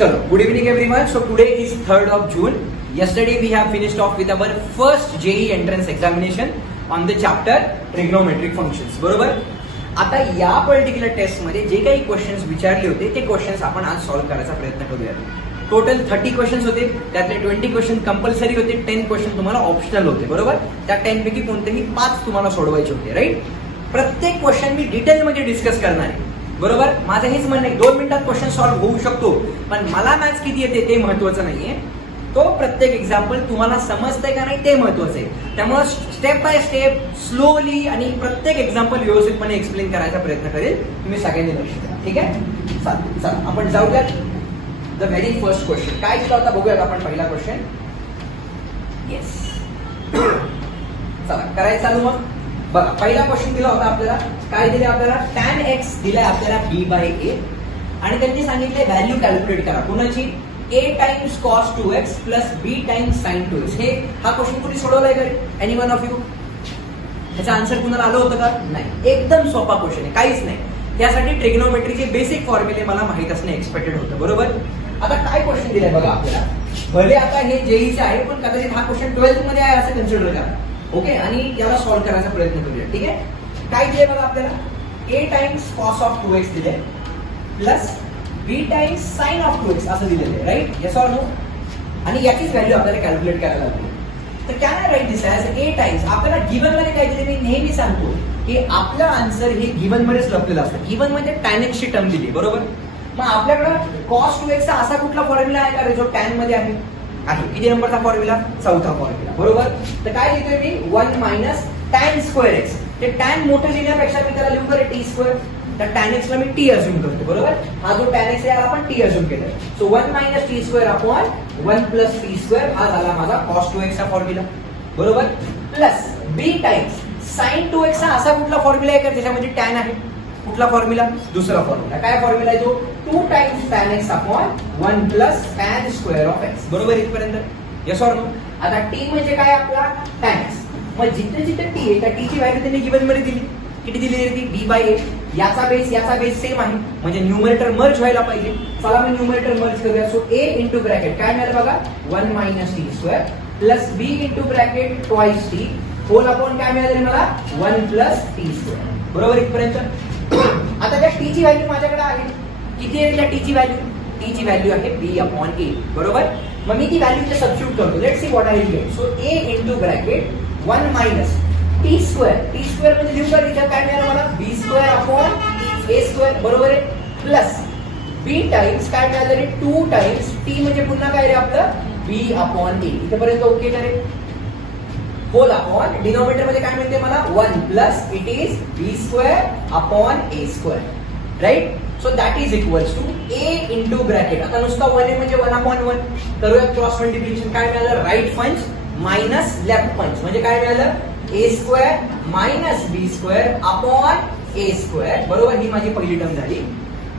Chalo, good evening everyone. So today is 3rd of June. Yesterday we have finished off with our first JEE entrance examination on the chapter trigonometric functions. बरोबर. आता या particular taste मध्ये जे काही questions विचारले होते ते questions आपण आज सॉल्व्ह करायचा प्रयत्न करूया. टोटल 30 क्वेश्चन्स होते, त्यातले 20 क्वेश्चन कंपल्सरी होते, 10 क्वेश्चन तुम्हाला ऑप्शनल होते. बरोबर. त्या 10 पैकी कोणतेही 5 तुम्हाला सोडवायचे होते. राईट. प्रत्येक क्वेश्चन मी डिटेल मध्ये डिस्कस करणार आहे. बरोबर. माझं हेच म्हणणं आहे 2 मिनिटात क्वेश्चन सॉल्व्ह होऊ शकतो, पण मला मॅथ्स किती येते ते महत्वाचं नाहीये. तो प्रत्येक एक्झाम्पल तुम्हाला समजतंय का नाही ते महत्वाचं आहे. त्यामुळे स्टेप बाय स्टेप स्लोली आणि प्रत्येक एक्झाम्पल व्यवस्थितपणे एक्सप्लेन करायचा प्रयत्न करेल. तुम्ही सगळ्यांनी लक्ष द्या. ठीक आहे. चला आपण जाऊयात द व्हेरी फर्स्ट क्वेश्चन. काय दिला होता बघूयात आपण. पहिला क्वेश्चन. येस. चला करायचं चालू. मग बघा पहिला क्वेश्चन दिला होता आपल्याला. काय दिले आपल्याला. tan x दिलाय आपल्याला b/a आणि त्यांनी सांगितले व्हॅल्यू कॅल्क्युलेट करा. कुणाची. a times cos 2x plus b times sin 2x. हा क्वेश्चन कुणी सोडवलाय का. Any one of you. ह्याचा आन्सर कुणाला आलं होतं का. नाही. एकदम सोपा क्वेश्चन आहे, काहीच नाही. त्यासाठी ट्रिग्नोमेट्रीचे बेसिक फॉर्म्युले मला माहित असणे एक्सपेक्टेड होतं. बरोबर. आता काय क्वेश्चन दिलाय बघा आपल्याला. भले आता हे जेईचे आहे, पण कदाचित हा क्वेश्चन 12th मध्ये आहे असं कन्सिडर करा. ओके. आणि याला सॉल्व्ह करायचा प्रयत्न करूया. ठीक आहे. काय दिले बघा आपल्याला. a times cos of 2x दिले plus b times sin of 2x असं दिलेलं आहे. राईट. Yes or no. आणि याचीच व्हॅल्यू आपल्याला कॅल्क्युलेट करायला लागली. तर can I write this as a times. आपल्याला गिवन मध्ये काय दिले. मी नेहमी सांगतो की आपलं आन्सर हे गिवन मध्येच लपलेलं असतं. गिवन मध्ये tan x ची टर्म दिली. बरोबर. मग आपल्याकडे cos 2x चा असा कुठला फॉर्म्युला आहे का जो tan मध्ये आहे. किती नंबरचा फॉर्म्युला. चौथा फॉर्म्युला. बरोबर. तर काय लिहितोय मी 1 मायनस tan स्क्वेअर एक्स. ते tan मोठं लिहिण्यापेक्षा मी त्याला लिहू बरं t स्क्वेअर. तर tan x ला मी t अज्युम करतो. बरोबर. हा जो tan x आहे आपण t अज्युम केलाय. So 1 minus t square upon 1 plus t square हा झाला माझा cos 2x चा फॉर्म्युला. बरोबर. Plus b times sin 2x हा असा कुठला फॉर्म्युला आहे का त्याच्यामध्ये tan आहे. कुठला फॉर्म्युला. दुसरा फॉर्म्युला. काय फॉर्म्युला आहे तो. 2 times tan x upon 1 plus tan square of x. बरोबर इथपर्यंत. Yes or no. आता t म्हणजे काय आपला tan x. मग जिथे जिथे t आहे त्या t ची व्हॅल्यू त्यांनी गिवन मध्ये दिली. किती दिली ती b/a. याचा बेस सेम आहे म्हणजे न्यूमरेटर मर्ज व्हायला पाहिजे. चला मी न्यूमरेटर मर्ज करूया. सो a इंटू ब्रॅकेट काय मिळालं बघा 1 minus t square plus b into bracket twice t whole upon काय मिळालं मला 1 प्लस t स्क्वेअर. बरोबर इथपर्यंत. आता त्या टी ची व्हॅल्यू माझ्याकडे आहे. किती आहे त्या टी ची व्हॅल्यू. टी ची व्हॅल्यू आहे b अपॉन a. बरोबर. मग मी ती व्हॅल्यू इथे सबस्टिट्यूट करतो. Let's see what I will get. So a into bracket 1 minus T square. T square म्हणजे लिहू का इथे काय मिळालं मला b square upon a square. बरोबर आहे. प्लस b टाइम्स काय मिळालं रे 2 टाइम्स t म्हणजे पुन्हा काय रे आपलं b अपॉन a. इथेपर्यंत ओके का रे. होल अपॉन डिनोमिनेटर मध्ये काय मिळते मला 1 plus it is b square upon a square. Right. So that is equals to a into bracket. आता नुसता 1 म्हणजे 1 अपॉन 1 करूया क्रॉस मल्टिप्लिकेशन. काय मिळालं राईट पंच मायनस लेफ्ट पंच म्हणजे काय मिळालं a square minus b square upon a square. बरोबर. ही माझी पहिली टर्म झाली.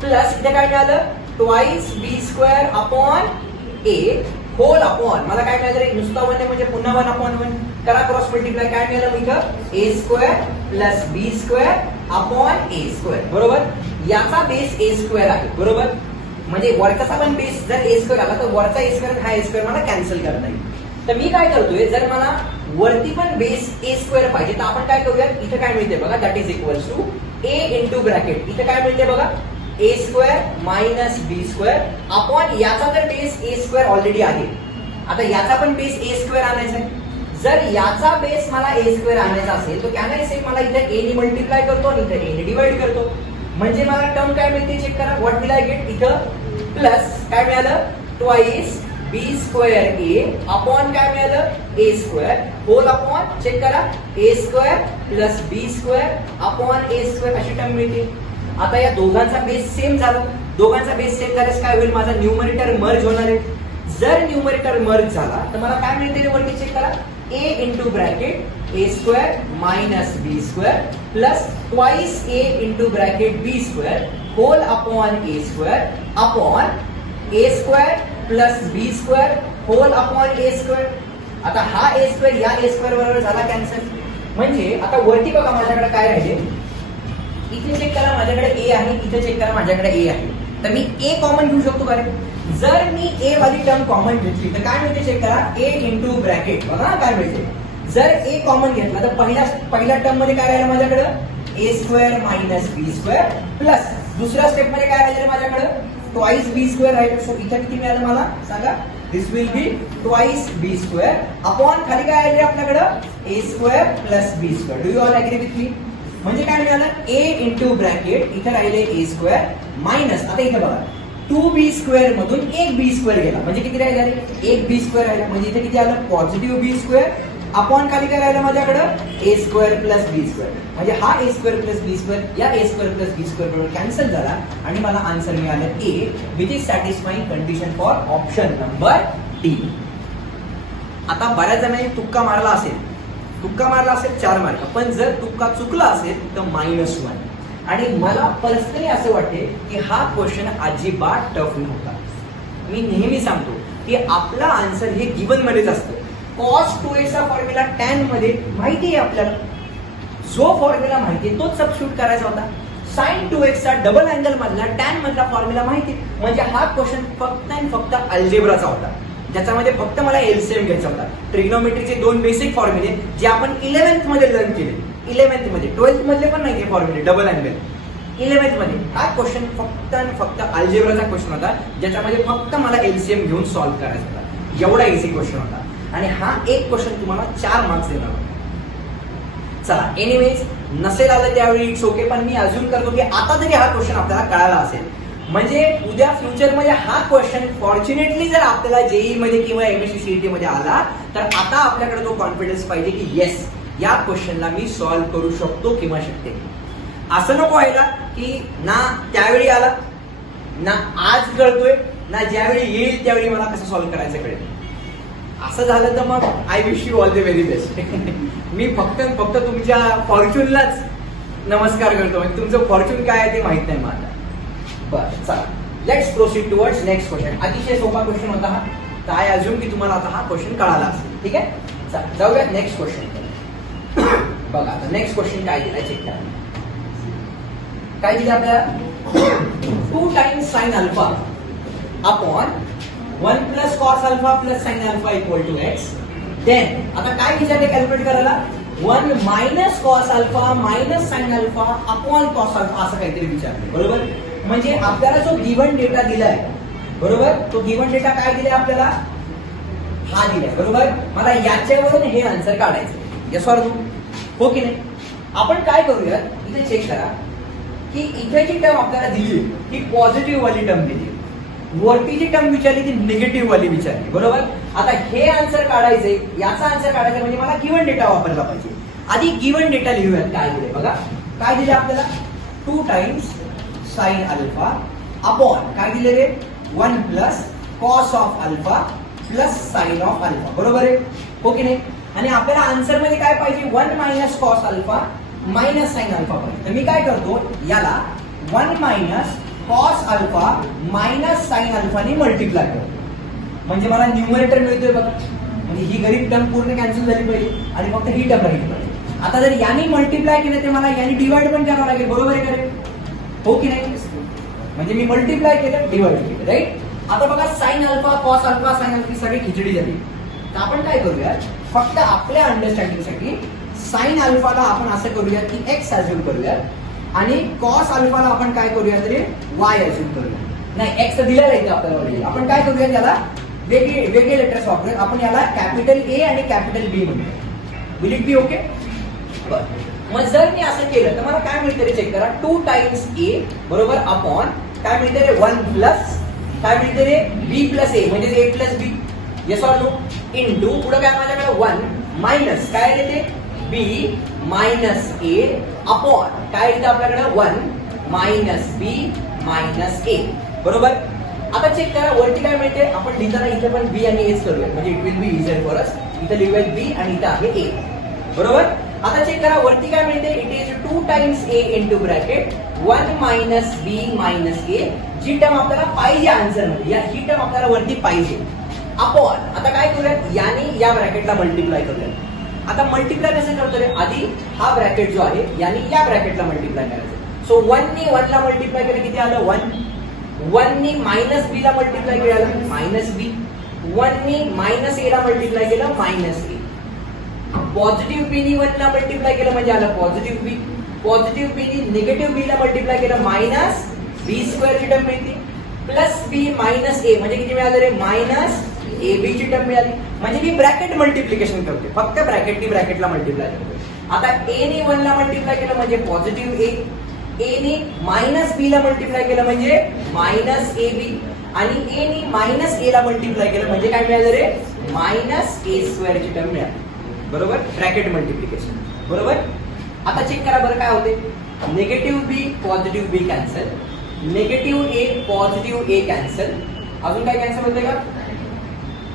प्लस इथे काय मिळालं twice b square upon a whole upon मला काय मिळालं रे नुसता 1 म्हणजे पुन्हा 1 अपॉन 1 करा क्रॉस मल्टिप्लाय. काय मिळालं इथं a square plus b square upon a square. बरोबर. याचा बेस a स्क्वेअर आहे. बरोबर. म्हणजे वरचा पण बेस जर a स्क्वेअर आला तर वरचा a स्क्वेअर हा a स्क्वेअर मला कॅन्सल करता येईल. तर मी काय करतोय जर मला वरती पण बेस a स्क्वेअर पाहिजे तर आपण काय करूया. इथे काय मिळते बघा that is equals to a into bracket. इथे काय मिळते बघा a square minus b square upon याचा तर बेस a स्क्वेअर ऑलरेडी आहे. आता याचा पण बेस a स्क्वेअर आणायचा आहे. जर याचा बेस मला a स्क्वेअर आणायचा असेल तर कॅन आय से मला इथे a ने मल्टिप्लाय करतो आणि इथे a ने डिवाइड करतो. म्हणजे मला टर्म काय मिळते चेक करा. What will I get. इथं प्लस काय मिळालं twice b square a upon काय मिळालं a square whole upon check करा a square plus b square upon a square अशी टर्म मिळते. आता या दोघांचा बेस सेम झाला. दोघांचा बेस सेम झाल्यास काय होईल माझा न्यूमरेटर मर्ज होणार आहे. जर न्यूमरेटर मर्ज झाला तर मला काय मिळते वरती चेक करा a into bracket a square minus b square plus twice a into bracket b square whole upon a square upon a square plus b square whole upon a square. आता हा a square या a square बरोबर झाला cancel. म्हणजे आता वरती बघा माझ्याकडे काय राहिले. इथे चेक करा माझ्याकडे a आहे. इथे चेक करा माझ्याकडे a आहे. तर मी ए कॉमन घेऊ शकतो का रे? जर मी ए वाली टर्म कॉमन घेतली तर काय मिळते चेक करा, ए इंटू ब्रॅकेट बघा काय मिळते. जर ए कॉमन घेतला तर पहिल्या टर्म मध्ये काय राहिलं माझ्याकडे, a square minus b square plus दुसऱ्या स्टेप मध्ये काय राहिलं माझ्याकडे, ट्वाइस बी स्क्वेअर राहील. सो इथं किती मिळालं मला सांगा, this will be twice b square upon खाली काय राहिले आपल्याकडे, a square plus b square. Do you all agree with me? म्हणजे काय मिळालं, ए इंटू ब्रॅकेट इथं राहिले ए स्क्वेअर मायनस, आता इथे बघा 2b स्क्वेअर मधून एक बी स्क्वेअर गेला म्हणजे किती राहिला रे, एक बी स्क्वेअर राहिला. म्हणजे इथे किती आलं, पॉझिटिव्ह बी स्क्वेअर अपॉन खाली काय राहिलं माझ्याकडं, a square plus b square. म्हणजे हा a square plus b square या a square plus b square बरोबर कॅन्सल झाला आणि मला आन्सर मिळालं a, which is satisfying condition for option number D. आता बऱ्याच जणांनी तुक्का मारला असेल 4 मार्क, पण जर तुक्का चुकला असेल तर -1. आणि मला पर्सनली असं वाटते की हा क्वेश्चन अजिबात टफ नव्हता. मी नेहमी सांगतो की आपला आन्सर हे गिवन मध्येच असतं. cos 2x चा फॉर्म्युला tan मध्ये माहिती आहे आपल्याला, जो फॉर्म्युला माहिती आहे तोच सबस्टिट्यूट करायचा होता. sin 2x चा डबल अँगल मधला tan मधला फॉर्म्युला माहिती, म्हणजे हा क्वेश्चन फक्त आणि फक्त अल्जेब्राचा होता, ज्याच्यामध्ये फक्त मला एलसीएम घ्यायचा होता. ट्रिग्नोमेट्रीचे 2 बेसिक फॉर्म्युले जे आपण 11th मध्ये लर्न केले, 11th मध्ये, 12th मधले पण नाही फॉर्म्युले डबल अँगल. 11th मध्ये हा क्वेश्चन फक्त आणि फक्त अल्जेब्राचा क्वेश्चन होता, ज्याच्यामध्ये फक्त मला एलसीएम घेऊन सॉल्व्ह करायचा होता. एवढा इझी क्वेश्चन होता आणि हा एक क्वेश्चन तुम्हाला 4 मार्क्स देणार होता. चला एनिवेज, नसेल आलं त्यावेळी इट्स ओके, पण मी अज्युम करतो की आता तरी हा क्वेश्चन आपल्याला कळाला असेल. म्हणजे उद्या फ्युचरमध्ये हा क्वेश्चन फॉर्च्युनेटली जर आपल्याला जेई मध्ये किंवा एमएससी सीईटी मध्ये आला तर आता आपल्याकडे तो कॉन्फिडन्स पाहिजे की येस, या क्वेश्चनला मी सॉल्व्ह करू शकतो किंवा शकते. असं नको व्हायला की ना त्यावेळी आला, ना आज कळतोय, ना ज्यावेळी येईल त्यावेळी मला कसं सॉल्व्ह करायचं कळेल. असं झालं तर मग I wish you all the very best. मी फक्त तुमच्या फॉर्च्यूनलाच नमस्कार करतो, म्हणजे तुमचं फॉर्च्यून काय आहे ते माहित नाही मला. बरं चला, let's proceed towards next question. अतिशय सोपा क्वेश्चन होता हा, तर आय अज्युम की तुम्हाला आता हा क्वेश्चन कळाला असेल. ठीक आहे, चला जाऊया नेक्स्ट क्वेश्चन. बघा आता नेक्स्ट क्वेश्चन काय दिलाय चेक करा. काय दिलं आपल्याला, 2 times sine alpha upon 1 plus cos alpha plus sine alpha equal to x. Then आता काय विचारले कॅल्क्युलेट करायला, 1 minus cos alpha minus sine alpha upon cos alpha असं काहीतरी विचारले. बरोबर, म्हणजे आपल्याला जो गिव्हन डेटा दिलाय, बरोबर, तो गिव्हन डेटा काय दिलाय आपल्याला, हा दिलाय. बरोबर, मला याच्यावरून हे आन्सर काढायचं. यस ऑर नो, हो की नाही? आपण काय करूया, इथे चेक करा की इथे जी टर्म आपल्याला दिली ही पॉझिटिव्ह वाली टर्म दिली, वरती जी टर्म विचारली ती निगेटिव्ह वाली विचारली. बरोबर, आता हे आन्सर काढायचे, याचा आन्सर काढायचा म्हणजे मला गिव्हन डेटा वापरला पाहिजे. आधी गिव्हन डेटा लिहूयात. काय दिले बघा, काय दिले आपल्याला, 2 टाइम्स साइन अल्फा अपॉन काय दिले रे, 1 plus cos of alpha plus sign of alpha. बरोबर आहे, हो की नाही? आणि आपल्याला आन्सर मध्ये काय पाहिजे, 1 minus cos alpha minus sine alpha पाहिजे. तर मी काय करतो, याला 1 minus cos alpha minus sine अल्फाने मल्टिप्लाय करतो, म्हणजे मला न्यूमरेटर मिळतोय बघा. म्हणजे ही गरीब टर्म पूर्ण कॅन्सल झाली पाहिजे आणि फक्त ही टर्म राहिली पाहिजे. आता जर याने मल्टिप्लाय केलं तर मला याने डिवाइड पण करावं लागेल. बरोबर आहे का, हो की नाही? म्हणजे मी मल्टिप्लाय केलं, डिवाइड केलं, राईट. आता बघा sine alpha cos alpha sine alpha सगळी खिचडी झाली. तर आपण काय करूया, फक्त आपल्या अंडरस्टँडिंगसाठी साइन अल्फाला आपण असं करूया की एक्स अज्युम करूया आणि कॉस अल्फाला आपण काय करूया तरी वाय अज्युम करूया. नाही, एक्स दिलेला इथे आपल्याला, आपण काय करूया त्याला वेगळे लेटर्स वापरूया. आपण याला कॅपिटल ए आणि कॅपिटल बी म्हणूया. Will it be okay? बरं, मग जर मी असं केलं तर मला काय मिळतं रे चेक करा, 2 टाइम्स ए बरोबर अपॉन काय मिळतं रे, 1 प्लस काय मिळतं रे, बी प्लस ए म्हणजे a plus b. Yes or no? Into पुढे काय माझ्याकडे 1 मायनस काय येते, बी मायनस ए अपॉन काय येतं आपल्याकडे, 1 मायनस बी मायनस ए. बरोबर, आता चेक करा वरती काय मिळते, आपण लिहिताना इथे पण बी आणि एच करूया म्हणजे it will be easier for us. इथे लिहूया बी आणि इथे आहे ए. बरोबर, आता चेक करा वरती काय मिळते, it is 2 times a into bracket 1 minus b minus a. जी टर्म आपल्याला पाहिजे आन्सर मध्ये, ही टर्म आपल्याला वरती पाहिजे. अपॉन आता काय करूया, याने या ब्रॅकेटला मल्टिप्लाय करूया. आता मल्टिप्लाय कसं करतो रे, आधी हा ब्रॅकेट जो आहे याने या ब्रॅकेटला मल्टिप्लाय करायचं. सो 1 ने 1 ला मल्टिप्लाय केलं किती आलं, 1. 1 ने मायनस बी ला मल्टिप्लाय केलं मायनस बी, 1 ने मायनस ए ला मल्टिप्लाय केलं मायनस ए, पॉझिटिव्ह बी ने 1 ला मल्टिप्लाय केलं म्हणजे आलं पॉझिटिव्ह बी, पॉझिटिव्ह बी ने निगेटिव्ह बी ला मल्टिप्लाय केलं मायनस बी स्क्वेअर ची टर्म मिळते, प्लस बी मायनस ए म्हणजे किती मिळालं रे मायनस ए बी ची टर्म मिळाली. म्हणजे मी ब्रॅकेट मल्टिप्लिकेशन करतोय, फक्त ब्रॅकेटनी ब्रॅकेटला मल्टिप्लाय करतोय. आता ए ने 1 ला मल्टिप्लाय केलं म्हणजे पॉझिटिव्ह ए ने मायनस बी ला मल्टिप्लाय केलं म्हणजे मायनस ए बी, आणि ए ने मायनस ए ला मल्टिप्लाय केलं म्हणजे काय मिळालं रे मायनस ए स्क्वेअर ची टर्म मिळाली. बरोबर, ब्रॅकेट मल्टिप्लिकेशन. बरोबर, आता चेक करा बरं काय होते. निगेटिव्ह बी पॉझिटिव्ह बी कॅन्सल, निगेटिव्ह ए पॉझिटिव्ह ए कॅन्सल, अजून काय कॅन्सल होते का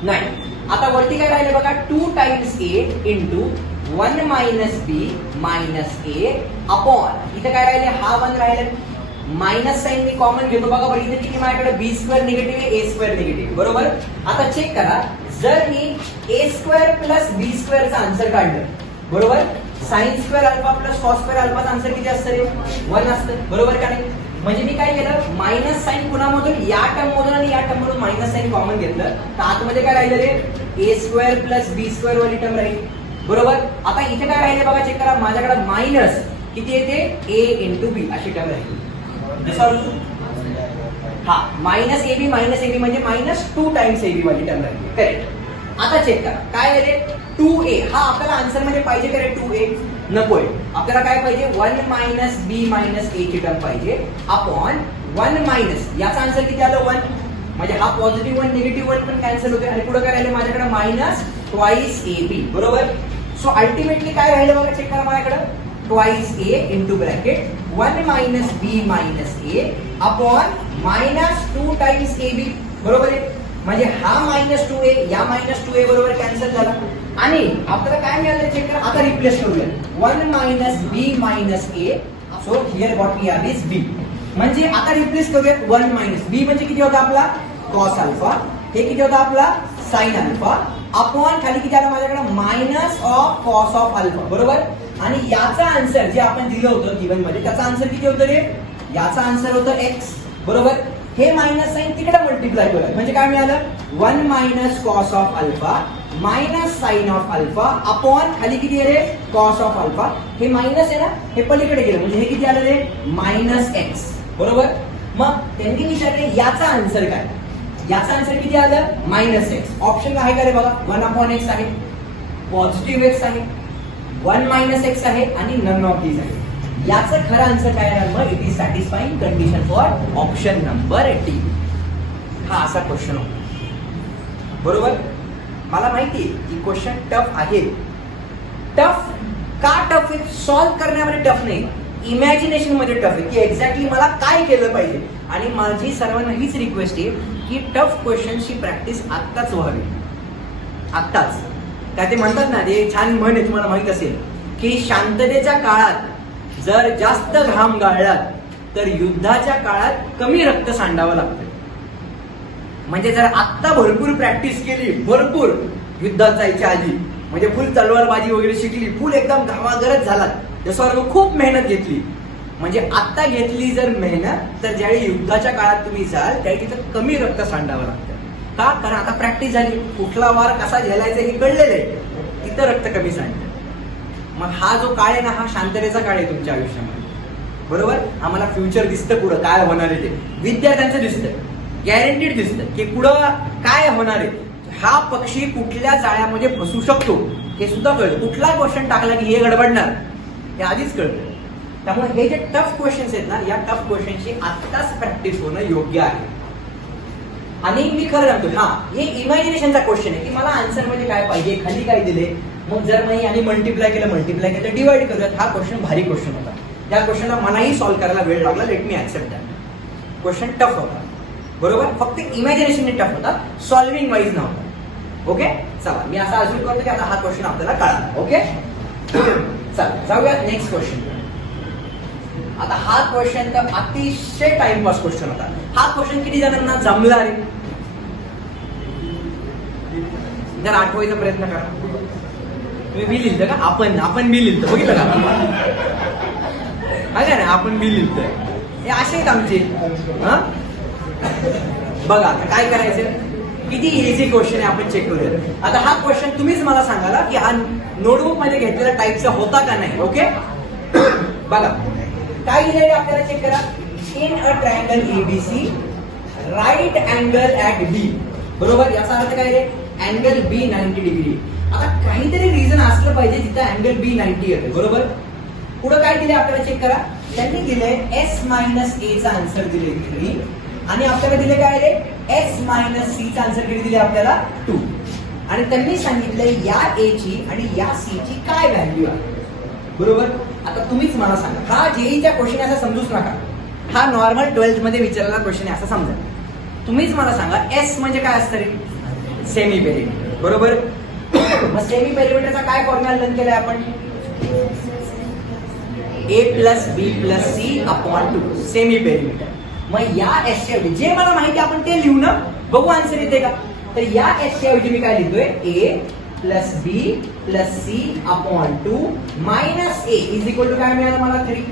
नाही. आता वरती काय राहिले बघा 2 times a into 1 minus b minus a upon इथे काय राहिले हा 1 राहिले, मायनस साइन मी कॉमन घेतो बघा बरं. इथे किती माझ्याकडे बी स्क्वेअर निगेटिव्ह आहे ए स्क्वेअर निगेटिव्ह. बरोबर, आता चेक करा जर मी ए स्क्वेअर प्लस बी स्क्वेअरचा आन्सर काढलं, बरोबर, sine square alpha plus cos square अल्फाचं आन्सर किती असतं रे 1 असतं. बरोबर का नाही. म्हणजे मी काय केलं मायनस साइन कुणामधून या टर्म मधून आणि या टर्म मधून मायनस साइन कॉमन घेतलं, तर आतमध्ये काय राहिलं रे ए स्क्वेअर प्लस बी स्क्वेअर वाली टर्म राहील. बरोबर, आता इथे काय राहिले बघा चेक करा, माझ्याकडे मायनस किती येते ए इंटू बी अशी टर्म राहील. हा मायनस ए बी म्हणजे मायनस 2 टाइम्स ए बी वाली टर्म राहील. करेक्ट. आता चेक करा काय आले 2a, हा आपल्याला आन्सर मध्ये पाहिजे का रे 2a नकोय, आपल्याला काय पाहिजे 1 मायनस बी मायनस ए ची टर्म पाहिजे अपॉन 1 मायनस याचा आन्सर किती आलं 1, म्हणजे हा पॉझिटिव्ह 1 निगेटिव्ह 1 पण कॅन्सल होते आणि पुढे काय राहिले माझ्याकडे मायनस ट्वाइस ए बी. बरोबर, सो अल्टिमेटली काय राहिलं बघा चेक करा माझ्याकडे twice a into bracket 1 minus b minus a upon minus 2 times a b. बरोबर आहे, म्हणजे हा मायनस 2a या मायनस 2a बरोबर कॅन्सल झाला आणि आपल्याला काय मिळालं चेक करा. आता रिप्लेस करूया 1 minus b minus a, so here what we have is b. म्हणजे आता रिप्लेस करूया 1 मायनस बी म्हणजे किती होता आपला कॉस अल्फा, हे किती होता आपला साइन अल्फा अपॉन खाली किती आलं माझ्याकडे minus of cos of alpha. बरोबर, आणि याचा आन्सर जे आपण दिलं होतं गिवन मध्ये त्याचा आन्सर किती होतं रे, याचा आन्सर होतं एक्स. बरोबर, हे मायनस साइन तिकडे मल्टिप्लाय करूया म्हणजे काय मिळालं 1 minus cos of alpha minus sine of alpha upon खाली किती आहे रे कॉस ऑफ अल्फा, हे मायनस आहे ना हे पलीकडे गेलं म्हणजे हे किती आलं रे मायनस एक्स. बरोबर, मग त्यांनी विचारले याचा आन्सर काय, याचा आन्सर किती आलं मायनस एक्स. ऑप्शन आहे का रे बघा 1 अपॉन एक्स आहे, पॉझिटिव्ह एक्स आहे, 1 मायनस एक्स आहे आणि नन ऑफ दीज आहे. याचं खरं आन्सर काय आहे मग it is satisfying condition for option number D. हा असा क्वेश्चन होता. बरोबर, मला माहिती आहे की क्वेश्चन टफ आहे. टफ का टफ आहे, सॉल्व्ह करण्यामध्ये टफ नाही, इमॅजिनेशन मध्ये टफ आहे की एक्झॅक्टली मला काय केलं पाहिजे. आणि माझी सर्वांना हीच रिक्वेस्ट आहे की टफ क्वेश्चनची प्रॅक्टिस आत्ताच व्हावी, आत्ताच. त्या ते म्हणतात ना ते छान म्हण आहे तुम्हाला माहित असेल की शांततेच्या काळात जर जास्त घाम गाळलात तर युद्धाच्या काळात कमी रक्त सांडावं लागतं. म्हणजे जर आत्ता भरपूर प्रॅक्टिस केली, भरपूर युद्धात जायच्या आधी म्हणजे फुल तलवारबाजी वगैरे शिकली, फुल एकदम घामागरज झालात, त्याच्यावर खूप मेहनत घेतली, म्हणजे आत्ता घेतली जर मेहनत तर ज्यावेळी युद्धाच्या काळात तुम्ही जाल त्यावेळी तिथं कमी रक्त सांडावं लागतं. का, कारण आता प्रॅक्टिस झाली, कुठला वार कसा झेलायचा हे कळलेलं आहे, तिथं रक्त कमी सांडतं. मग हा जो काळ आहे ना हा शांततेचा काळ आहे तुमच्या आयुष्यामध्ये. बरोबर, आम्हाला फ्युचर दिसतं पुढं काय होणार आहे ते, विद्यार्थ्यांचं दिसतं, गॅरंटीड दिसतं की पुढं काय होणार आहे. हा पक्षी कुठल्या जाळ्यामध्ये फसू शकतो हे सुद्धा कळतं, कुठला क्वेश्चन टाकला की हे गडबडणार हे आधीच कळतं. त्यामुळे हे जे टफ क्वेश्चन्स आहेत ना या टफ क्वेश्चनची आत्ताच प्रॅक्टिस होणं योग्य आहे. आणि मी खरं सांगतो हा हे इमॅजिनेशनचा क्वेश्चन आहे की मला आन्सर मध्ये काय पाहिजे, खाली काय दिले, मग जर मी आणि मल्टिप्लाय केलं डिवाइड करूयात. हा क्वेश्चन भारी क्वेश्चन होता, त्या क्वेश्चनला मलाही सॉल्व्ह करायला वेळ लागला, let me accept that. Question tough होता. बरोबर, फक्त इमॅजिनेशनने टफ होता, सॉल्व्हिंग वाईज नव्हता. ओके, चला मी असा अज्यूम करतो की आता हा क्वेश्चन आपल्याला कळाला. ओके, चला जाऊयात नेक्स्ट क्वेश्चन. आता हा क्वेश्चन तर अतिशय टाइमपास क्वेश्चन होता. हा क्वेश्चन किती जणांना जमला रे, जर आठवायचा प्रयत्न करा. तुम्ही बी लिहिलं का, आपण बी लिहिलं बघितलं का, आहे ना आपण बी लिहिलं, हे असे आहेत आमचे. हा बघा आता काय करायचं, किती इझी क्वेश्चन आहे, आपण चेक करूया. आता हा क्वेश्चन तुम्हीच मला सांगाला की हा नोटबुक मध्ये घेतलेला टाईपचा होता का नाही. ओके बघा काय दिलेलं आपल्याला, चेक करा. In a triangle ABC right angle at B. बरोबर, याचा अर्थ काय रे, अँगल बी 90 डिग्री. आता काहीतरी रिझन असलं पाहिजे जिथं अँगल बी 90 येते. बरोबर, पुढे काय दिले आपल्याला, चेक करा. त्यांनी दिले एस मायनस ए चा आन्सर दिले 3 आणि आपल्याला दिले काय रे, एक्स मायनस सी चा आन्सर किती दिले आपल्याला 2. आणि त्यांनी सांगितले या ए ची आणि या सी ची काय व्हॅल्यू आहे. बरोबर, आता तुम्हीच मला सांगा, हा जेईच्या क्वेश्चन असा समजूच नका, हा नॉर्मल 12th मध्ये विचारलेला क्वेश्चन आहे असं समजा. तुम्हीच मला सांगा एस म्हणजे काय असतं रे, सेमी पेरिमीटर. बरोबर, मग सेमी पेरिमीटरचा काय फॉर्म्युला लर्न केलाय आपण, a plus b plus c upon 2 semi perimeter. मग या एस च्या ऐवजी जे मला माहिती आपण ते लिहू ना, बघू आन्सर येते का. तर या एस च्या ऐवजी मी काय लिहितोय, a plus b plus c upon 2 minus a is equal to काय मिळालं मला 3.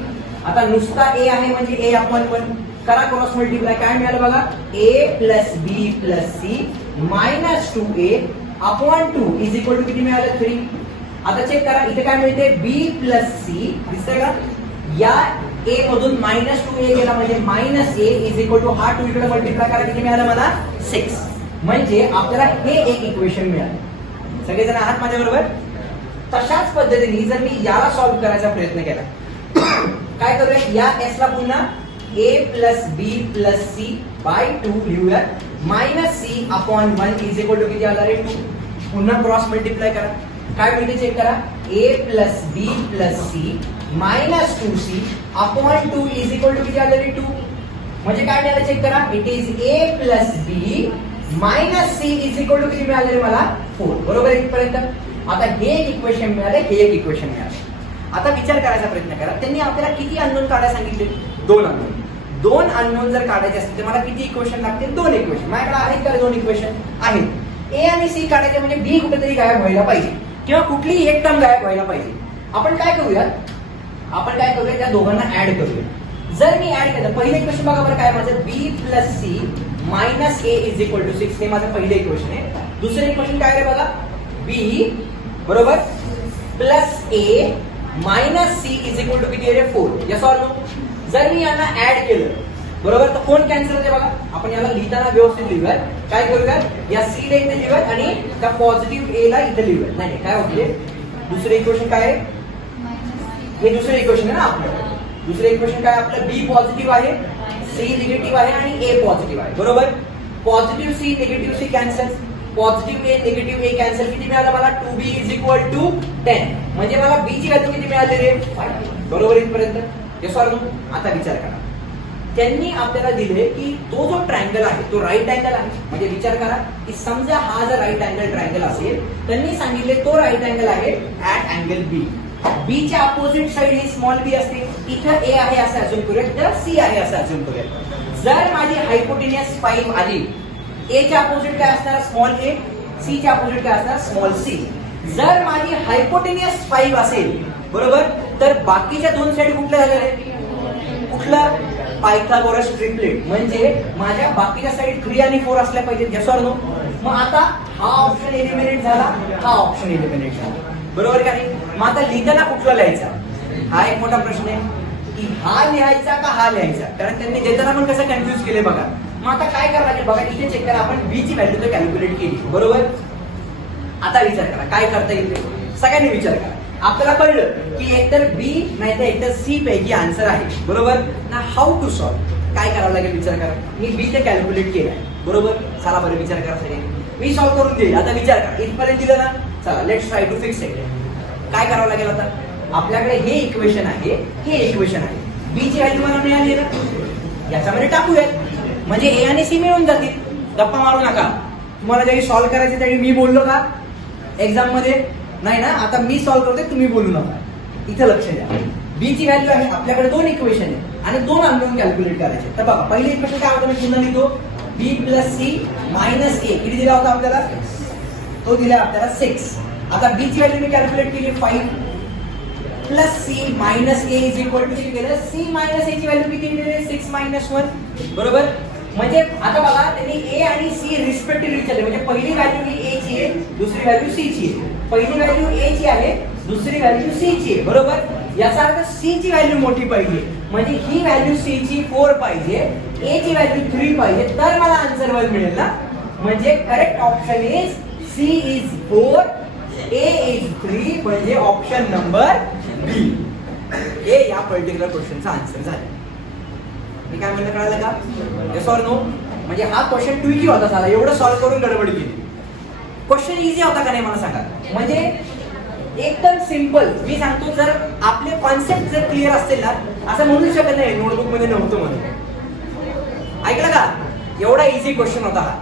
आता नुसता ए आहे म्हणजे ए अपॉन 1 करा, क्रॉस मल्टिप्लाय. काय मिळालं बघा, a plus b plus c minus 2a upon 2 is equal to किती मिळालं 3. आता चेक करा इथे काय मिळते, बी प्लस सी दिसतंय का, या ए मधून मायनस 2a गेला म्हणजे minus a is equal to हा 2 इकडे मल्टिप्लाय करा, किती मिळालं मला 6. म्हणजे आपल्याला हे एक इक्वेशन मिळालं. सगळेजण आहात माझ्या बरोबर. तशाच पद्धतीने जर मी याला सॉल्व्ह करायचा प्रयत्न केला, काय करूया, या एस ला पुन्हा a plus b plus c by 2 लिहूया, minus c upon 1 is equal to किती आला रे 2. पुन्हा क्रॉस मल्टिप्लाय करा, काय मिळते चेक करा, a plus b plus c minus 2c upon 2 is equal to किती आलं रे 2. म्हणजे काय मिळालं चेक करा, it is a plus b minus c is equal to किती मिळाले मला 4. बरोबर इथपर्यंत. आता हे एक इक्वेशन मिळाले, हे एक इक्वेशन मिळाले. आता विचार करायचा प्रयत्न करा, त्यांनी आपल्याला किती अननोन काढायला सांगितले, 2 अननोन. 2 अननोन जर काढायचे असतील तर मला किती इक्वेशन लागतील, 2 इक्वेशन. माझ्याकडे आहेत का 2 इक्वेशन आहेत. ए आणि सी काढायचे म्हणजे बी कुठेतरी गायब व्हायला पाहिजे किंवा कुठलीही एक टर्म गायब व्हायला पाहिजे. आपण काय करूया, त्या दोघांना ऍड करूया. जर मी ऍड केलं, पहिलं इक्वेशन बघा बरं काय माझं, b plus c minus a is equal to 6 हे माझं पहिलं इक्वेशन आहे. दुसरं इक्वेशन काय रे बघा, बी बरोबर plus a minus c is equal to किती रे 4. Yes or no. जर मी यांना ऍड केलं बरोबर तर कोण कॅन्सल होते बघा, आपण याला लिहिताना व्यवस्थित लिहूया. काय करूया, या सी ला इथे लिहूया आणि त्या पॉझिटिव्ह ए ला इथे लिहूया. नाही काय होते, दुसरं इक्वेशन काय आहे, हे दुसरं इक्वेशन आहे ना आपलं. दुसरं इक्वेशन काय आपलं, बी पॉझिटिव्ह आहे, सी निगेटिव्ह आहे आणि ए पॉझिटिव्ह आहे. बरोबर, positive c negative c cancel, positive a negative a cancel. किती मिळालं मला, 2b इज इक्वल टू 10. म्हणजे मला बी ची व्हॅल्यू किती मिळाली रे 5. बरोबर इथपर्यंत. हे सॉल्व. आता विचार करा, त्यांनी आपल्याला दिले की तो जो ट्रायंगल आहे तो राईट अँगल आहे. म्हणजे विचार करा की समजा हा जर राईट अँगल ट्रायंगल असेल, त्यांनी सांगितले तो राईट अँगल आहे ऍट अँगल बी. बी च्या अपोजिट साइड ही स्मॉल बी असते, इथं ए आहे असं अज्युम करूया, इथं सी आहे असं अज्युम करूया. जर माझी हायपोटेनियस 5 आली, ए च्या अपोजिट काय असणार स्मॉल ए, सी च्या अपोजिट काय असणार स्मॉल सी. जर माझी हायपोटेनियस 5 असेल बरोबर, तर बाकीच्या 2 साइड कुठल्या झाल्या रे, कुठला, पायथागोरस ट्रिपलेट. म्हणजे माझ्या बाकीच्या साइड 3 आणि 4 असल्या पाहिजेत. Yes or no. मग आता हा ऑप्शन एलिमिनेट झाला, हा ऑप्शन एलिमिनेट झाला. बरोबर का नाही. मग आता लिहिताना कुठला लिहायचा, हा एक मोठा प्रश्न आहे की हा लिहायचा का हा लिहायचा. कारण त्यांनी देताना पण कसं कन्फ्युज केले बघा. मग आता काय करावं लागेल बघा, इथे चेक करा, आपण बी ची व्हॅल्यू तर कॅल्क्युलेट केली. बरोबर, आता विचार करा काय करता येईल, सगळ्यांनी विचार करा. आपल्याला कळलं की एकतर बी नाही तर एकतर सी पैकी आन्सर आहे. बरोबर ना. हाऊ टू सॉल्व, काय करावं लागेल विचार करा. मी बी ते कॅल्क्युलेट केलंय. बरोबर, चला बरं विचार करा सगळे, मी सॉल्व्ह करून देईल. आता विचार करा, इथपर्यंत दिलं ना, चला let's try to fix it. काय करावं लागेल आता, आपल्याकडे हे इक्वेशन आहे, हे इक्वेशन आहे, बी ची व्हॅल्यू मला मिळाली ना, याच्यामध्ये टाकूयात म्हणजे ए आणि सी मिळून जातील. गप्पा मारू नका. तुम्हाला ज्यावेळी सॉल्व्ह करायचे त्यावेळी मी बोललो का एक्झाम मध्ये, नाही ना. आता मी सॉल्व्ह करते, तुम्ही बोलू नका. इथं लक्ष द्या. बी ची व्हॅल्यू आहे, आपल्याकडे 2 इक्वेशन आहे आणि 2 अननोन कॅल्क्युलेट करायचे. तर बघा पहिले इक्वेशन काय होतं, मी पुन्हा लिहितो, बी प्लस सी मायनस ए किती दिला होता आपल्याला, तो दिला आपल्याला 6. आता बी ची व्हॅल्यू मी कॅल्क्युलेट केली 5 plus c minus a is equal to केलं, सी मायनस ए ची व्हॅल्यू किती दिली 6 - 1. बरोबर. म्हणजे आता बघा त्यांनी ए आणि सी रिस्पेक्टिव्हली विचारले, म्हणजे पहिली व्हॅल्यू ही ए ची आहे, दुसरी व्हॅल्यू सी ची आहे. पहिली व्हॅल्यू ए ची आहे, दुसरी व्हॅल्यू सी ची आहे, बरोबर. याचा अर्थ सी ची व्हॅल्यू मोठी पाहिजे, म्हणजे ही व्हॅल्यू सी ची 4 पाहिजे, ए ची व्हॅल्यू 3 पाहिजे, तर मला आन्सर 1 मिळेल ना. म्हणजे correct option is c is 4, a is 3, म्हणजे ऑप्शन नंबर बी हे या पर्टिक्युलर क्वेश्चनचा आन्सर झाला. मी काय म्हणलं कळालं का? Yes or no? म्हणजे हा क्वेश्चन ट्विकी होता साला, एवढं सॉल्व्ह करून गडबड केली. क्वेश्चन इझी होता का नाही मला सांगा. म्हणजे एकदम सिंपल. मी सांगतो जर आपले कॉन्सेप्ट जर क्लिअर असतील ना, असं म्हणू शकत नाही नोटबुक मध्ये नव्हतं म्हणून. ऐकलं का? एवढा इझी क्वेश्चन होता हा.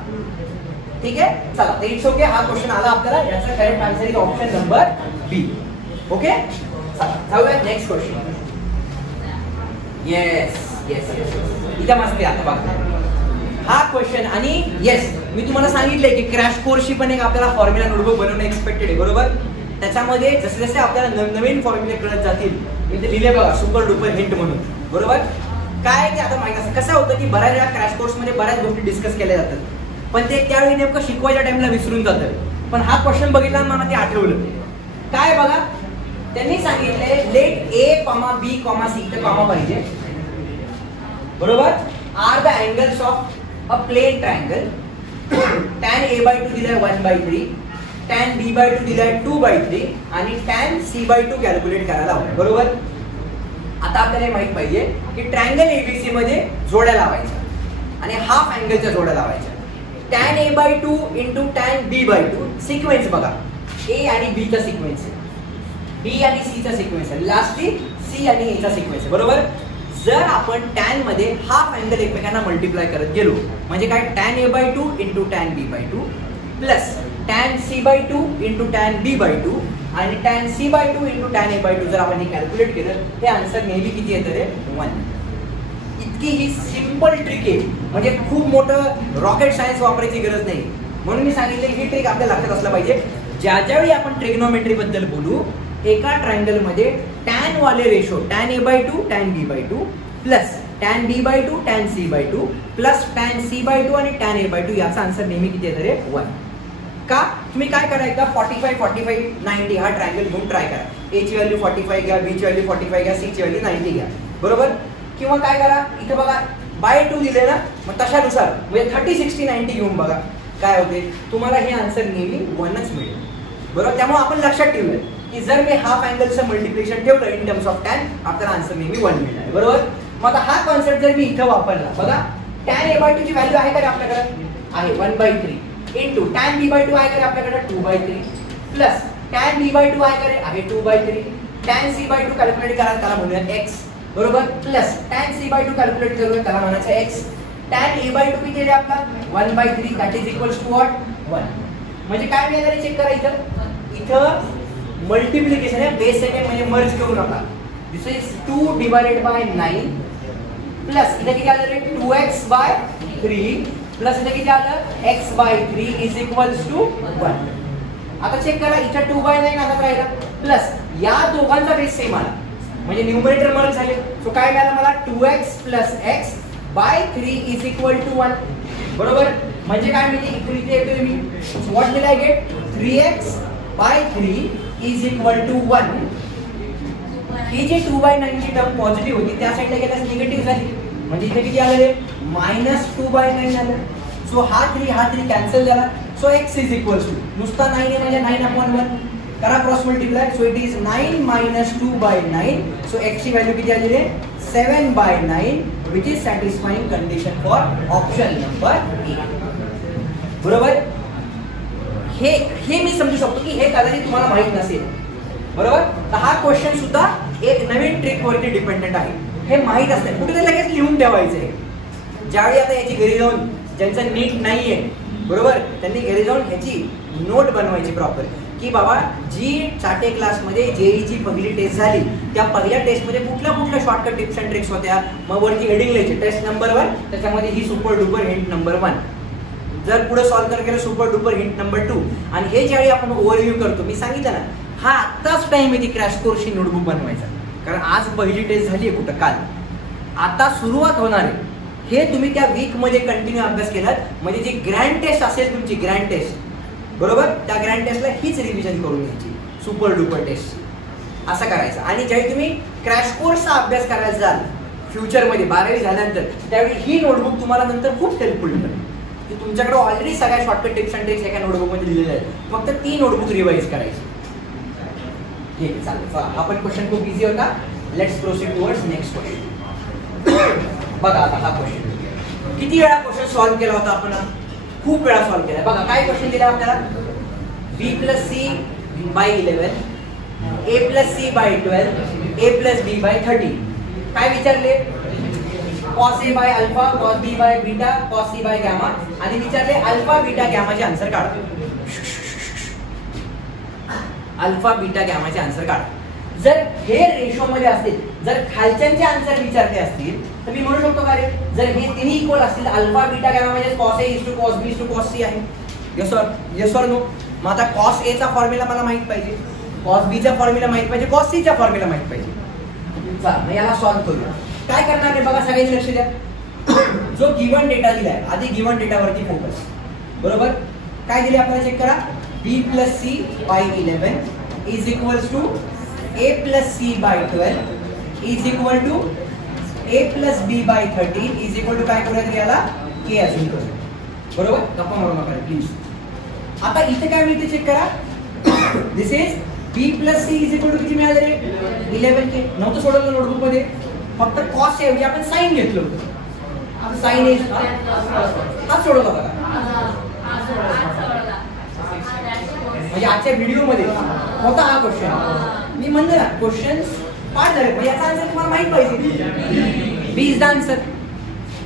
ठीक आहे, चला ते इट्स ओके. हा क्वेश्चन आला आपल्याला, याचा correct answer is option number b. Okay, चला जाऊया next question. Yes yes yes, इथं मस्त आहे. आता बघा हा क्वेश्चन, आणि येस मी तुम्हाला सांगितलंय की क्रॅश कोर्सची पण एक आपल्याला फॉर्म्युला नोटबुक बनवणं एक्सपेक्टेड आहे, बरोबर. त्याच्यामध्ये जसे जसे आपल्याला नवीन फॉर्म्युले कळत जातील, इथे लिहिले बघा सुपर डुपर हिंट म्हणून, बरोबर. काय ते आता माहिती असं कसं होतं की बऱ्याच वेळा क्रॅश कोर्स मध्ये बऱ्याच गोष्टी डिस्कस केल्या जातात, पण ते त्यावेळी नेमकं शिकवायच्या टाइमला विसरून जातं. पण हा क्वेश्चन बघितला मला ते आठवलं. काय बघा, त्यांनी सांगितले let a comma b comma c इथे कॉमा पाहिजे, बरोबर. Are the angles of a plane triangle. tan a/2 दिलाय 1/3, tan b/2 दिलाय 2/3 आणि tan c/2 कॅल्क्युलेट करायला हवं, बरोबर. आता आपल्याला माहित पाहिजे की ट्रायंगल एबीसी मध्ये जोड्या लावायच्या आणि हाफ अँगलच्या जोड्या लावायच्या. tan a/2 into tan b/2 sequence बघा, a आणि b चा सिक्वेन्स आहे, b आणि c चा सिक्वेन्स आहे, लास्टली c आणि a चा सिक्वेन्स आहे, बरोबर. जर आपण tan मध्ये हाफ अँगल एकमेकांना मल्टिप्लाय करत गेलो, म्हणजे काय, tan a/2 into tan b/2 plus tan c/2 into tan b/2 आणि tan c/2 into tan a/2 जर आपण हे कॅल्क्युलेट केलं, हे आन्सर नेहमी किती येतं रे? 1. इतकी ही सिंपल ट्रिक आहे, म्हणजे खूप मोठं रॉकेट सायन्स वापरायची गरज नाही. म्हणून मी सांगितले ही ट्रिक आपल्या लक्षात असलं पाहिजे. ज्यावेळी आपण ट्रिग्नोमेट्री बद्दल बोलू, एका ट्रायंगल मध्ये tan वाले ratio tan a/2 tan b/2 plus tan b/2 tan c/2 plus tan c/2 आणि tan a/2 याचा आन्सर नेहमी किती येतं रे? 1. का? तुम्ही काय करा, एकदा 45 45 90 हा ट्रायंगल घेऊन ट्राय करा. a ची व्हॅल्यू 45 घ्या, b ची व्हॅल्यू 45 घ्या, c ची व्हॅल्यू 90 घ्या, बरोबर. किंवा काय करा, इथे बघा /2 दिले ना, मग तशानुसार म्हणजे 30 60 90 घेऊन बघा काय होते. तुम्हाला हे आन्सर नेहमी 1च मिळेल, बरोबर. त्यामुळे आपण लक्षात ठेवूया की जर मी हाफ अँगलचं मल्टिप्लिकेशन ठेवलं इन टर्म्स ऑफ tan, आपल्याला आन्सर नेहमी 1 मिळणार, बरोबर. मग आता हा कॉन्सेप्ट जर मी इथं वापरला, बघा tan a/2 ची व्हॅल्यू आहे का आपल्याकडे? आहे 1/3 इंटू tan b/2 आहे का आपल्याकडे? 2/3 प्लस tan b/2 आहे 2/3, tan c/2 कॅल्क्युलेट करा, त्याला म्हणूया x, बरोबर. प्लस tan c/2 कॅल्क्युलेट करूया, त्याला म्हणायचं x. tan a/2 किती आहे आपला? 1/3, that is equals to what? 1. म्हणजे काय मिळालं चेक करा, इथं मल्टिप्लिकेशन आहे, बेस सेकंड म्हणजे मर्ज करू नका. दिस इज 2 डिवाइडेड बाय 9 प्लस इथे किती आलं रे? 2x/3 प्लस इथे किती आलं? x/3 is equals to 1. आता चेक करा, इथे 2/9 आला राहिला, प्लस या दोघांचा बेस सेम आला, म्हणजे न्यूमरेटर मर्ज झाले. सो काय मिळालं मला? 2x plus x/3 is equal to 1, बरोबर. म्हणजे काय म्हणजे इथे येतोय मी, what will I get? 3x/3 is equal to 1. ही जी 2/9 ची टर्म पॉझिटिव्ह होती त्या साईडला गेल्यास निगेटिव्ह झाली, म्हणजे इथे किती आलं रे? -2/9 आलं. सो हा 3 कॅन्सल झाला. So x is equals to नुसता 9 आहे म्हणजे 9/1 करा cross multiply. So it is 9 - 2/9. So x ची व्हॅल्यू किती आली रे? 7/9, which is satisfying condition for option number A, बरोबर. हे मी समजू शकतो की हे कदाचित तुम्हाला माहित नसेल, बरोबर. तर हा क्वेश्चन सुद्धा एक नवीन ट्रिक वरती डिपेंडेंट आहे. हे माहित असतं, कुठे लगेच लिहून ठेवायचंय. ज्यावेळी आता याची घरी जाऊन, ज्यांचं नीट नाहीये, बरोबर, त्यांनी घरी जाऊन ह्याची नोट बनवायची प्रॉपर, की बाबा जी चाटे क्लासमध्ये जेईची पहिली टेस्ट झाली, त्या पहिल्या टेस्टमध्ये कुठल्या शॉर्टकट टिप्स अँड ट्रिक्स होत्या, मग वरती हेडिंग लिहायची टेस्ट नंबर 1, त्याच्यामध्ये ही सुपर डुपर हिंट नंबर 1. जर पुढे सॉल्व्ह केलं सुपर डुपर हिंट नंबर 2. आणि हे ज्यावेळी आपण ओव्हरव्ह्यू करतो, मी सांगितलं ना, हा आत्ताच टाइम आहे ती क्रॅश कोर्सची नोटबुक बनवायचा, कारण आज पहिली टेस्ट झाली आहे कुठं काल, आता सुरुवात होणार आहे. हे तुम्ही त्या वीक मध्ये कंटिन्यू अभ्यास केलात म्हणजे जी ग्रँड टेस्ट असेल तुमची ग्रँड टेस्ट बरोबर, त्या ग्रँड टेस्टला हीच रिव्हिजन करून घ्यायची, सुपर डुपर टेस्ट असं करायचं. आणि ज्यावेळी तुम्ही क्रॅश कोर्सचा अभ्यास करायला जाल फ्युचरमध्ये 12वी झाल्यानंतर, त्यावेळी ही नोटबुक तुम्हाला नंतर खूप हेल्पफुल ठरेल की तुमच्याकडे ऑलरेडी सगळ्या शॉर्टकट टिप्स अँड ट्रिक्स एका नोटबुकमध्ये दिलेल्या आहेत, फक्त ती नोटबुक रिवाइज करायची. ठीक आहे, चालेल. हा पण क्वेश्चन खूप इझी होता. Let's proceed towards next question. बघा आता हा क्वेश्चन किती वेळा क्वेश्चन सॉल्व्ह केला होता आपण, खूप वेळा सॉल्व्ह केला. बघा काय क्वेश्चन दिला आपल्याला, b + c / 11 a + c / 12 a + b / 30. काय विचारले, cos a / alpha, cos b / beta, cos c / gamma आणि विचारले अल्फा बीटा गॅमाचे आन्सर काढा. अल्फा बीटा गॅमाचे आन्सर काढा. जर हे रेशो मध्ये असतील, जर खालच्यांचे आन्सर विचारले असतील तर मी म्हणू शकतो का रे, जर हे तिन्ही इक्वल असतील अल्फा बीटा गॅमा म्हणजे cos a = cos b = cos c आहे. Yes or no. मग आता cos a चा फॉर्म्युला मला माहित पाहिजे, cos b चा फॉर्म्युला माहित पाहिजे, cos c चा फॉर्म्युला माहित पाहिजे. चला मग याला सॉल्व्ह करूया. काय करणार आहे बघा, सगळ्यांनी लक्ष द्या. जो गिवन डेटा दिलाय, आधी गिवन डेटावरती फोकस. बरोबर, काय दिले आपल्याला चेक करा. b + c / 11 = a + c / 12 = a + b / 13 काय करूया याला k अजून करूया. बरोबर, गप्पा मारू नका प्लीज. आता इथे काय मिळते चेक करा. दिस इज b + c किती मिळाले रे, 11k. नव्हतं सोडवलं नोटबुक मध्ये, फक्त कॉस ऐवजी आपण साइन घेतलं होतं. साइन एज हा सोडवला बघा, म्हणजे आजच्या व्हिडिओ मध्ये होता हा क्वेश्चन. मी म्हणलं ना क्वेश्चन पाठ झाले, पण याचा आन्सर तुम्हाला माहित पाहिजे. बी इज द आन्सर.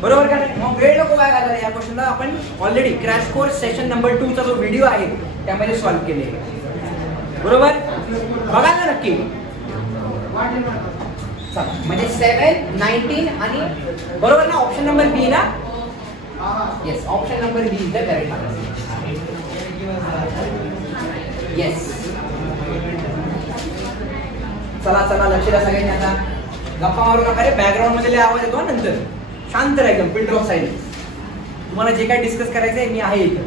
बरोबर का नाही? मग वेळ नको काय घालायला या क्वेश्चनला. आपण already crash course session number 2 चा जो व्हिडिओ आहे त्यामध्ये सॉल्व्ह केले. बरोबर, बघा ना नक्की. म्हणजे 7, 19 आणि बरोबर ना, ऑप्शन नंबर बी ना. Yes, option number b is the correct answer. Yes, चला चला लक्ष द्या सगळ्यांनी. आता गप्पा मारू नका रे, बॅकग्राऊंड मध्ये लय आवाज येतो नंतर. शांत राहा, एकदम पिन ड्रॉप सायलेन्स. तुम्हाला जे काय डिस्कस करायचं आहे मी आहे इथं.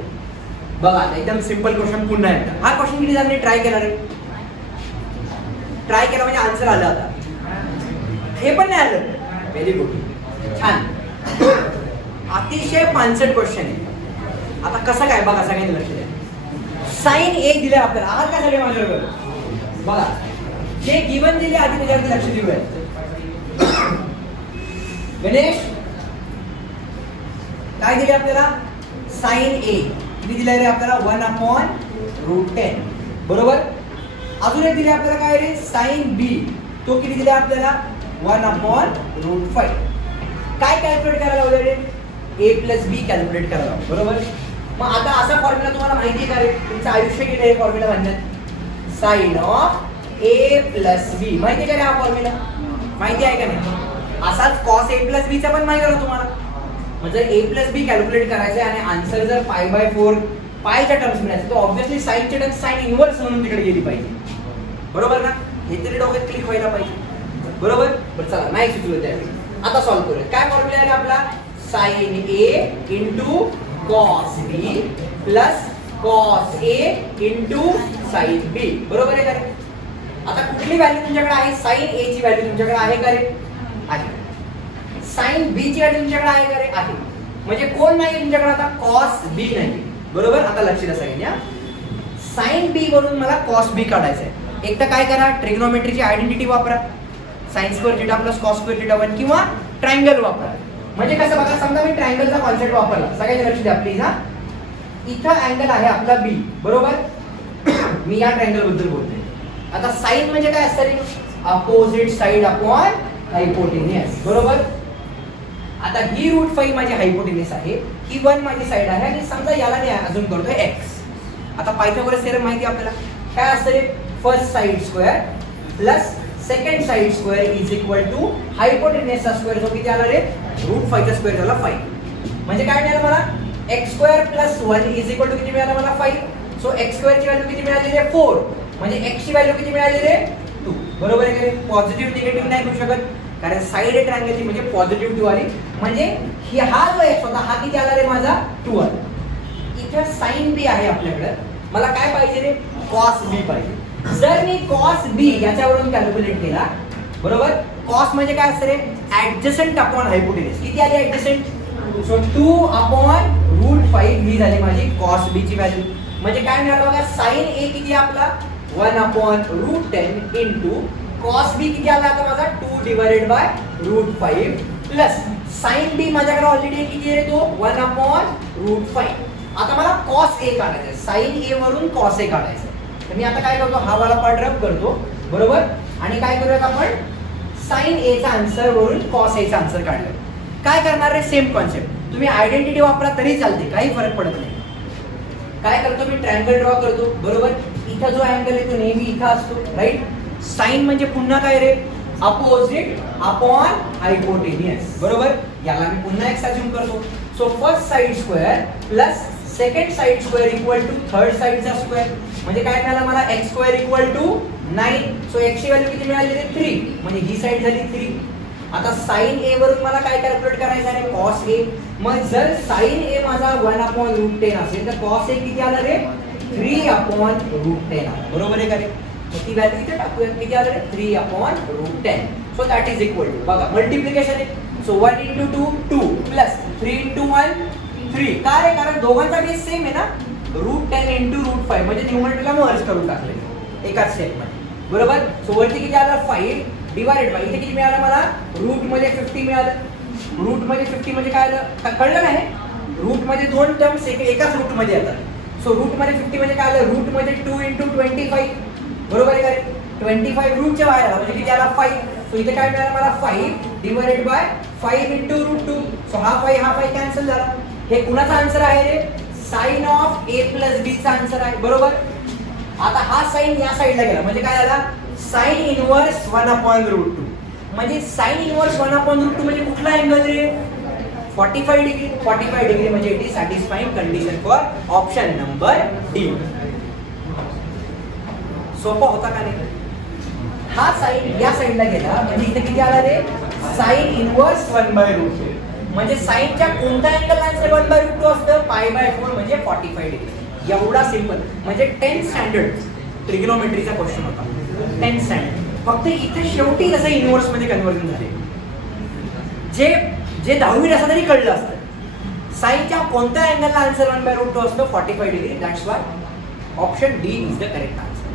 बघा एकदम सिंपल क्वेश्चन पुन्हा एकदा. हा क्वेश्चन किती जणांनी ट्राय केला रे, ट्राय केला म्हणजे आन्सर आला. आता हे पण नाही आलं, व्हेरी गुड, छान. अतिशय पानसट क्वेश्चन आहे. आता कसं काय बघा, सगळ्यांनी लक्ष द्या. साइन ए दिले आपल्याला, आहात का सगळे माझ्याबरोबर. बघा जे गिवन दिले आधी त्याच्यावरती लक्ष देऊया. गणेश काय दिले आपल्याला, साइन ए किती दिले रे आपल्याला, 1/√10. बरोबर, अजून एक दिले आपल्याला काय रे, साइन बी, तो किती दिला आपल्याला, 1/√5. काय कॅल्क्युलेट करायला लावलं रे, a + b कॅल्क्युलेट करायला. बरोबर, मग आता असा फॉर्म्युला तुम्हाला माहिती आहे का रे, तुमचं आयुष्य गेलं हे फॉर्म्युला म्हणण्यात. साइन ऑफ a + b माहिती आहे का रे, हा फॉर्म्युला माहिती आहे का नाही. असाच cos a + b चा पण माहिती आहे तुम्हाला. म्हणजे a + b कॅल्क्युलेट करायचं आणि आन्सर जर π/4 पायच्या टर्म्स मिळायचं तर ऑब्व्हियसली साइनच्या टर्म्स साइन इन्व्हर्स म्हणून तिकडे गेली पाहिजे. बरोबर ना, हे तरी डोक्यात क्लिक व्हायला पाहिजे. बरोबर, बरं चला नाही सुचलं त्यावेळी. आता सॉल्व्ह करूया. काय फॉर्म्युला आहे आपला, sign a * cos b + cos a * sin b. बरोबर आहे का रे. आता कुठली व्हॅल्यू तुमच्याकडे आहे, साइन a ची व्हॅल्यू तुमच्याकडे आहे का रे, आहे. साइन b ची व्हॅल्यू तुमच्याकडे आहे का रे, आहे. म्हणजे कोण नाही तुमच्याकडे आता, cos b नाही. बरोबर, आता लक्ष द्या सगळ्यांनी. साइन b वरून मला cos b काढायचं आहे. एक तर काय करा, ट्रिग्नोमेट्रीची आयडेंटिटी वापरा, sin² θ + cos² θ 1 किंवा ट्रायंगल वापरा. म्हणजे कसं बघा, समजा मी ट्रायंगलचा कॉन्सेप्ट वापरला, सगळ्यांनी लक्ष द्या प्लीज. हा, इथं अँगल आहे आपला बी. बरोबर, मी या ट्रायंगल बद्दल बोलतोय. आता साइन म्हणजे काय असतं रे, अपोजिट साइड अपॉन हायपोटेन्यूस. बरोबर, आता ही √5 माझी हायपोटेन्यूस आहे, ही 1 माझी साइड आहे आणि समजा याला मी अजून करतोय x. आता पायथागोरस थेरम माहिती आपल्याला, काय असतं रे, first side square plus second side square = हायपोटेन्यूसचा स्क्वेअर, जो किती आला रे, √5 चा स्क्वेअर झाला 5. म्हणजे काय मिळालं मला, x² + 1 = किती मिळालं मला, 5. सो x² ची व्हॅल्यू किती मिळाली रे, 4. म्हणजे x ची व्हॅल्यू किती मिळाली रे, 2. बरोबर आहे का रे. पॉझिटिव्ह निगेटिव्ह नाही करू शकत, कारण साईड ट्रायंगलची म्हणजे पॉझिटिव्ह 2 आली, म्हणजे हा जो एक्स होता हा किती आला रे माझा 2 आला. इथे साइन बी आहे आपल्याकडे, मला काय पाहिजे रे कॉस बी पाहिजे. जर मी कॉस बी याच्यावरून कॅल्क्युलेट केला बरोबर, कॉस म्हणजे काय असतं रे ऍडजसंट अपॉन हायपोटेनस. किती आली ऍडजसंट, सो 2/√5 ही झाली माझी कॉस बी ची व्हॅल्यू. म्हणजे काय मिळालं बघा, साइन ए किती आपला 1/√10 इंटू कॉस बी किती आला आता माझा 2/√5 प्लस साइन बी माझ्याकडे ऑलरेडी किती आहे तो 1/√5. आता मला कॉस ए काढायचं, साइन ए वरून कॉस ए काढायचं. तर मी आता काय करतो, हा वाला पार्ट रब करतो बरोबर, आणि काय करूयात आपण साइन ए चा आन्सर वरून कॉस ए चा आन्सर काढलं. काय करणार रे सेम कॉन्सेप्ट, तुम्ही आयडेंटिटी वापरा तरी चालते, काही फरक पडत नाही. काय करतो मी ट्रायंगल ड्रॉ करतो बरोबर, इथं जो अँगल आहे तो नेहमी इथं असतो राईट. साइन म्हणजे पुन्हा काय रे अपोजिट अपॉन हायपोटेनियस बरोबर, याला मी पुन्हा एक अज्यूम करतो. So first side square plus second side square equal to third साइडचा स्क्वेअर, म्हणजे काय मिळालं मला x square equal to 9. So x ची व्हॅल्यू किती मिळाली रे 3, म्हणजे ही साइड झाली 3. आता साइन ए वरून मला काय कॅल्क्युलेट करायचं आहे कॉस ए. मग जर साइन ए माझा 1/√10 असेल तर कॉस ए किती आला रे 3/√10 आला बरोबर आहे का रे. ती व्हॅल्यू इथे टाकूया, किती आलं रे 3/√10. So that is equal to बघा मल्टिप्लिकेशन आहे. So 1 × 2 2 plus 3 × 1 3. का रे, कारण दोघांचा बेस सेम आहे ना, √10 × √5 म्हणजे न्यूमरेटरला मर्ज करून टाकले एकाच स्टेप मध्ये बरोबर. सो वरती किती आलं 5 डिवाइडेड बाय इथे किती मिळालं मला रूट मध्ये 50 मिळालं. रूट मध्ये 50 म्हणजे काय आलं कळलं नाही, रूट मध्ये दोन टर्म्स एकाच रूट मध्ये येतात. सो रूट मध्ये 50 म्हणजे काय आलं रूट मध्ये 2 × 25 बरोबर आहे का रे. 25 रूटच्या बाहेर आला म्हणजे किती आला 5. सो इथे काय मिळालं मला 5 डिवाइडेड बाय 5 × √2. सो हा 5 कॅन्सल झाला. हे कुणाचा आन्सर आहे रे साइन ऑफ a + b चा आन्सर आहे बरोबर. आता हा साइन या साइडला गेला म्हणजे काय झाला साइन इनवर्स 1/√2. म्हणजे साइन इनवर्स 1/√2 म्हणजे कुठला अँगल रे 45 डिग्री. 45 डिग्री म्हणजे it is satisfying condition for option number D. सोपा होता का नाही. हा साइन या साइडला गेला म्हणजे इथे किती आला रे साइन इनवर्स 1/√2. म्हणजे साइनच्या कोणत्या अँगलला आन्सर 1/√2 असतं π/4 म्हणजे 45 डिग्री. एवढा सिंपल, म्हणजे 10th स्टँडर्ड ट्रिग्नोमेट्रीचा क्वेश्चन होता 10th स्टँडर्ड. फक्त इथे शेवटी कसं इनवर्स मध्ये कन्वर्जन झाले, जे 10वीत असं तरी कळलं असतं. साइनच्या कोणत्या अँगलला आन्सर 1/√2 असतं 45 degree. That's why option D is the correct answer.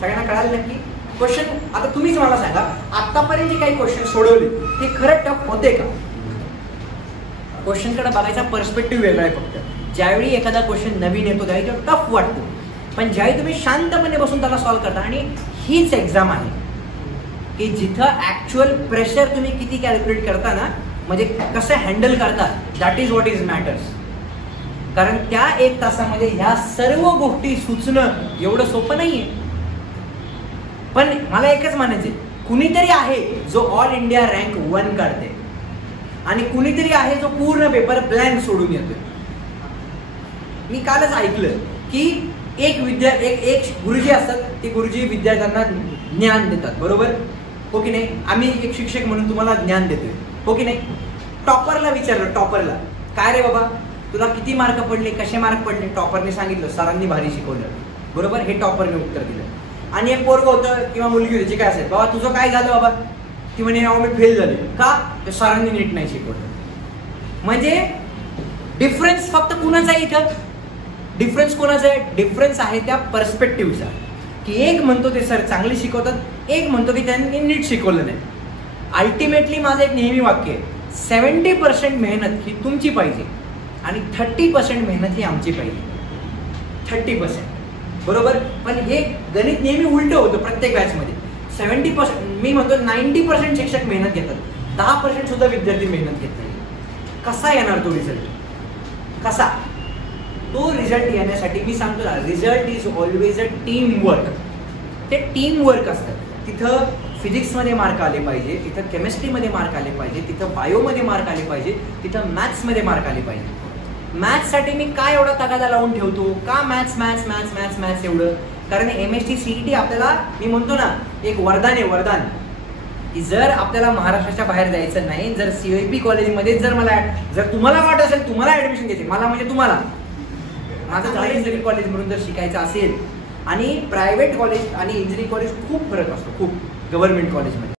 सगळ्यांना कळालं नक्की. क्वेश्चन आता तुम्हीच मला सांगा, आतापर्यंत जे काही क्वेश्चन सोडवले ते खरं टफ होते का. क्वेश्चनकडे बघायचा पर्स्पेक्टिव्ह वेगळा आहे. फक्त ज्यावेळी एखादा क्वेश्चन नवीन येतो त्यावेळी तो टफ वाटतो, पण ज्यावेळी तुम्ही शांतपणे बसून त्याला सॉल्व्ह करता, आणि हीच एक्झाम आहे की जिथं ऍक्च्युअल प्रेशर तुम्ही किती कॅल्क्युलेट करता ना, म्हणजे कसं हँडल करता, that is what is matters. कारण त्या 1 तासामध्ये ह्या सर्व गोष्टी सुचणं एवढं सोपं नाहीये. पण मला एकच म्हणायचं, कुणीतरी आहे जो ऑल इंडिया रँक 1 काढते आणि कुणीतरी आहे जो पूर्ण पेपर ब्लँक सोडून येतोय. मी कालच ऐकलं की एक गुरुजी असतात, ते गुरुजी विद्यार्थ्यांना ज्ञान देतात बरोबर हो की नाही. आम्ही एक शिक्षक म्हणून तुम्हाला ज्ञान देतोय हो की नाही. टॉपरला विचारलं, टॉपरला काय रे बाबा तुला किती मार्क पडले, कसे मार्क पडले. टॉपरने सांगितलं सरांनी भारी शिकवलं बरोबर, हे टॉपरने उत्तर दिलं. आणि एक पोरग होतं किंवा मुलगी होती, काय असेल बाबा तुझं काय झालं बाबा, ती म्हणे मी फेल झाले का, ते सरांनी नीट नाही शिकवलं. म्हणजे डिफरन्स फक्त कुणाचा आहे इथं, डिफरन्स कोणाचा आहे, डिफरन्स आहे त्या पर्स्पेक्टिव्हचा. की एक म्हणतो ते सर चांगले शिकवतात, एक म्हणतो की त्यांनी नीट शिकवलं नाही. अल्टिमेटली माझं एक नेहमी वाक्य आहे, 70% मेहनत ही तुमची पाहिजे आणि 30% मेहनत ही आमची पाहिजे. 30% बरोबर. पण हे गणित नेहमी उलट होतं प्रत्येक बॅचमध्ये. 70% मी म्हणतो 90% शिक्षक मेहनत घेतात, 10% सुद्धा विद्यार्थी मेहनत घेत नाही. कसा येणार तो रिझल्ट, कसा तो रिझल्ट येण्यासाठी मी सांगतो ना, result is always a team work. ते टीम वर्क असतं. तिथं फिजिक्समध्ये मार्क आले पाहिजे, तिथं केमिस्ट्रीमध्ये मार्क आले पाहिजे, तिथं बायोमध्ये मार्क आले पाहिजे, तिथं मॅथ्समध्ये मार्क आले पाहिजे. मॅथ्ससाठी मी काय एवढा तगादा लावून ठेवतो का, मॅथ्स एवढं, कारण MST CET आपल्याला मी म्हणतो ना एक वरदान आहे, वरदान. की जर आपल्याला महाराष्ट्राच्या बाहेर जायचं नाही, जर COEP कॉलेजमध्ये जर तुम्हाला वाटत असेल तुम्हाला ऍडमिशन घ्यायचे, मला म्हणजे तुम्हाला, माझं झालं इंजिनिअरिंग कॉलेज म्हणून जर शिकायचं असेल, आणि प्रायव्हेट कॉलेज आणि इंजिनिअरिंग कॉलेज खूप फरक असतो, खूप गव्हर्नमेंट कॉलेजमध्ये.